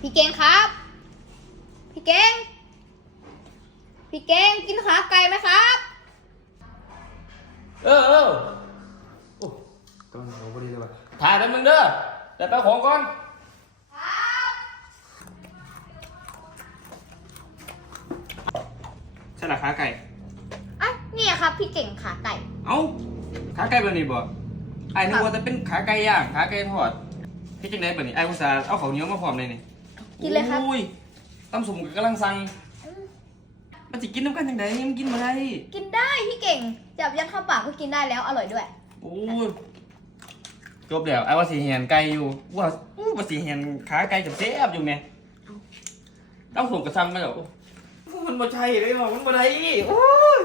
พี่เก่งครับ พี่เก่ง พี่เก่งกินขาไก่ไหมครับ เออเออโอ้กำลังเขาพอดีเลยว่ะถ่ายแป๊บนึงเด้อแต่แป๊บของก่อน ใช่หรอขาไก่ อะเนี่ยครับ พี่เก่งขาไก่ เอ้า ขาไก่แบบนี้บ่ไอ้นึกว่าจะเป็นขาไก่ย่าง ขาไก่ทอดเฮ็ดจังได๋บัดนี้ไอ้อุตส่าห์เอาข้าวเหนียวมาพร้อมเลยนี่ กินเลยครับโอ้ยตำสมก็กำลังสั่งมันสิกินน้ำกันจังไดมันกินบ่ได้กินได้พี่เก่งจับยัดเข้าปากก็กินได้แล้วอร่อยด้วย โอ้ยจบแล้วไอ้ว่าสิเห็นไก่อยู่ว่าอู้ว่าสิเห็นขาไก่กับเจ๊บอยู่แม่ต้องส่งกระซังมาแล้วโอ้มันบ่ใช่เลยหรอกมันบ่ได้โอ้ย